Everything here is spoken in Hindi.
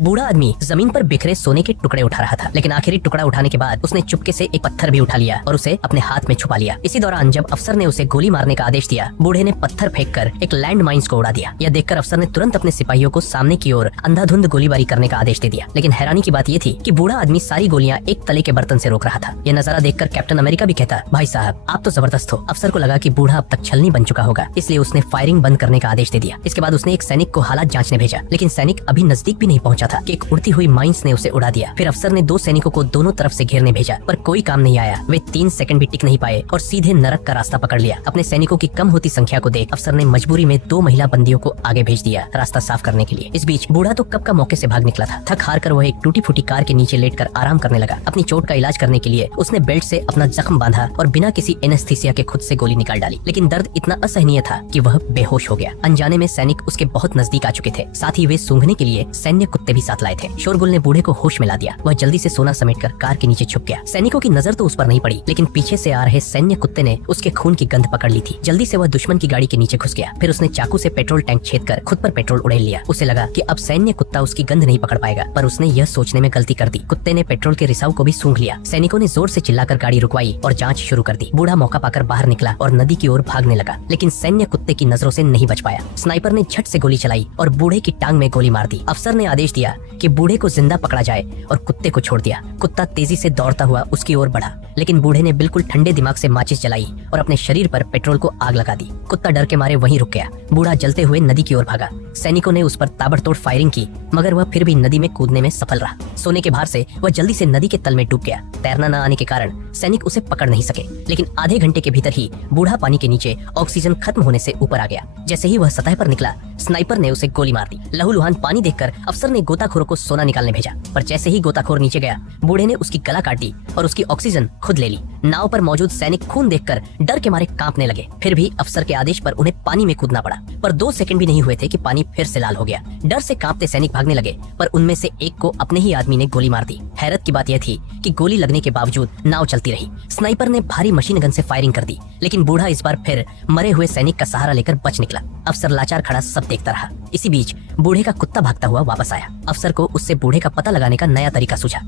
बूढ़ा आदमी जमीन पर बिखरे सोने के टुकड़े उठा रहा था, लेकिन आखिरी टुकड़ा उठाने के बाद उसने चुपके से एक पत्थर भी उठा लिया और उसे अपने हाथ में छुपा लिया। इसी दौरान जब अफसर ने उसे गोली मारने का आदेश दिया, बूढ़े ने पत्थर फेंककर एक लैंड माइंस को उड़ा दिया। यह देखकर अफसर ने तुरंत अपने सिपाहियों को सामने की ओर अंधाधुंध गोलीबारी करने का आदेश दे दिया। लेकिन हैरानी की बात यह थी कि बूढ़ा आदमी सारी गोलियां एक तले के बर्तन से रोक रहा था। यह नजारा देखकर कैप्टन अमेरिका भी कहता, भाई साहब आप तो जबरदस्त हो। अफसर को लगा कि बूढ़ा अब तक छलनी बन चुका होगा, इसलिए उसने फायरिंग बंद करने का आदेश दे दिया। इसके बाद उसने एक सैनिक को हालात जांचने भेजा, लेकिन सैनिक अभी नजदीक भी नहीं पहुंचा था कि एक उड़ती हुई माइंस ने उसे उड़ा दिया। फिर अफसर ने 2 सैनिकों को दोनों तरफ से घेरने भेजा, पर कोई काम नहीं आया। वे 3 सेकंड भी टिक नहीं पाए और सीधे नरक का रास्ता पकड़ लिया। अपने सैनिकों की कम होती संख्या को देख अफसर ने मजबूरी में 2 महिला बंदियों को आगे भेज दिया रास्ता साफ करने के लिए। इस बीच बूढ़ा तो कब का मौके से भाग निकला था। थक हार कर वह एक टूटी फूटी कार के नीचे लेटकर आराम करने लगा। अपनी चोट का इलाज करने के लिए उसने बेल्ट से अपना जख्म बांधा और बिना किसी एनेस्थीसिया के खुद से गोली निकाल डाली। लेकिन दर्द इतना असहनीय था कि वह बेहोश हो गया। अनजाने में सैनिक उसके बहुत नजदीक आ चुके थे। साथ ही वे सूंघने के लिए सैन्य कुत्ते भी साथ लाए थे। शोरगुल ने बूढ़े को होश में ला दिया। वह जल्दी से सोना समेटकर कार के नीचे छुप गया। सैनिकों की नजर तो उस पर नहीं पड़ी, लेकिन पीछे से आ रहे सैन्य कुत्ते ने उसके खून की गंध पकड़ ली थी। जल्दी से वह दुश्मन की गाड़ी के नीचे घुस गया। फिर उसने चाकू से पेट्रोल टैंक छेदकर खुद पर पेट्रोल उड़ेल लिया। उसे लगा कि अब सैन्य कुत्ता उसकी गंध नहीं पकड़ पाएगा, पर उसने यह सोचने में गलती कर दी। कुत्ते ने पेट्रोल के रिसाव को भी सूंघ लिया। सैनिकों ने जोर से चिल्लाकर गाड़ी रुकवाई और जांच शुरू कर दी। बूढ़ा मौका पाकर बाहर निकला और नदी की ओर भागने लगा, लेकिन सैन्य कुत्ते की नजरों से नहीं बच पाया। स्नाइपर ने झट से गोली चलाई और बूढ़े की टांग में गोली मार दी। अफसर ने आदेश दिया कि बूढ़े को जिंदा पकड़ा जाए और कुत्ते को छोड़ दिया। कुत्ता तेजी से दौड़ता हुआ उसकी ओर बढ़ा, लेकिन बूढ़े ने बिल्कुल ठंडे दिमाग से माचिस जलाई और अपने शरीर पर पेट्रोल को आग लगा दी। कुत्ता डर के मारे वहीं रुक गया। बूढ़ा जलते हुए नदी की ओर भागा। सैनिकों ने उस पर ताबड़तोड़ फायरिंग की, मगर वह फिर भी नदी में कूदने में सफल रहा। सोने के भार से वह जल्दी से नदी के तल में डूब गया। तैरना न आने के कारण सैनिक उसे पकड़ नहीं सके, लेकिन आधे घंटे के भीतर ही बूढ़ा पानी के नीचे ऑक्सीजन खत्म होने से ऊपर आ गया। जैसे ही वह सतह पर निकला, स्नाइपर ने उसे गोली मार दी। लहूलुहान पानी देखकर अफसर ने गोताखोरों को सोना निकालने भेजा, पर जैसे ही गोताखोर नीचे गया, बूढ़े ने उसकी गला काट दी और उसकी ऑक्सीजन खुद ले ली। नाव पर मौजूद सैनिक खून देखकर डर के मारे कांपने लगे। फिर भी अफसर के आदेश पर उन्हें पानी में कूदना पड़ा, पर 2 सेकंड भी नहीं हुए थे कि पानी फिर से लाल हो गया। डर से कांपते सैनिक भागने लगे, पर उनमें से एक को अपने ही आदमी ने गोली मार दी। हैरत की बात यह थी कि गोली लगने के बावजूद नाव चलती रही। स्नाइपर ने भारी मशीन गन से फायरिंग कर दी, लेकिन बूढ़ा इस बार फिर मरे हुए सैनिक का सहारा लेकर बच निकला। अफसर लाचार खड़ा सब देखता रहा। इसी बीच बूढ़े का कुत्ता भागता हुआ वापस आया। अफसर को उससे बूढ़े का पता लगाने का नया तरीका सूझा।